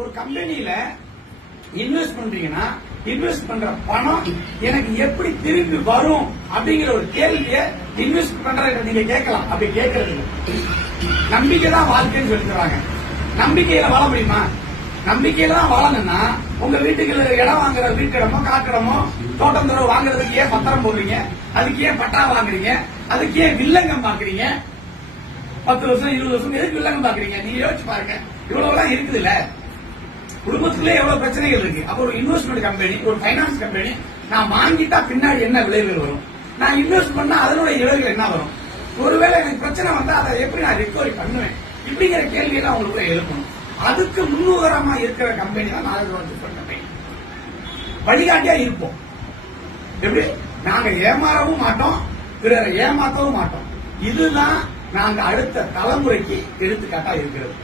ஒரு கம்பெனியில இன்வெஸ்ட் பண்றீங்கன்னா இன்வெஸ்ட் பண்ற பணம் எனக்கு எப்படி திரும்பி வரும் அப்படிங்கிற ஒரு கேள்வியை இன்வெஸ்ட் பண்ற நீங்க கேட்கலாம். அப்படி கேட்கறது நம்பிக்கை தான் வாழ்க்கைன்னு சொல்லிடுறாங்க. நம்பிக்கையில வாழ முடியுமா? நம்பிக்கையில தான் வாழணும்னா உங்க வீட்டுக்கு இடம் வாங்குற வீட்டிடமோ காட்டிடமோ தோட்டம் துறவு வாங்குறதுக்கு ஏன் பத்திரம் போடுறீங்க? அதுக்கு ஏன் பட்டா வாங்குறீங்க? அதுக்கு ஏன் வில்லங்கம் பாக்குறீங்க? 10 வருஷம் 20 வருஷம் எதுக்கு வில்லங்கம் பாக்குறீங்க? நீங்க யோசிச்சு பாருங்க. இவ்வளவு எல்லாம் இருக்குது இல்ல, குடும்பத்திலே எவ்வளவு பிரச்சனைகள் இருக்கு. அப்ப ஒரு இன்வெஸ்ட்மெண்ட் கம்பெனி, ஒரு பைனான்ஸ் கம்பெனி, நான் வாங்கிட்டா பின்னாடி என்ன விளைவுகள் வரும், நான் இன்வெஸ்ட் பண்ணா அதனுடைய விளைவுகள் என்ன வரும், ஒருவேளை எனக்கு பிரச்சனை வந்தா அதை எப்படி நான் ரிகவரி பண்ணுவேன், இப்படிங்கிற கேள்வியெல்லாம் அவங்களுக்கு எழுப்பணும். அதுக்கு முன்னுதாரணமா இருக்கிற கம்பெனி தான் நாகர்கோவில் கம்பெனி. வழிகாட்டியா இருப்போம். எப்படி நாங்க ஏமாறவும் மாட்டோம், பிறரை ஏமாற்றவும் மாட்டோம். இதுதான் நாங்க அடுத்த தலைமுறைக்கு எடுத்துக்காட்டா இருக்கிறது.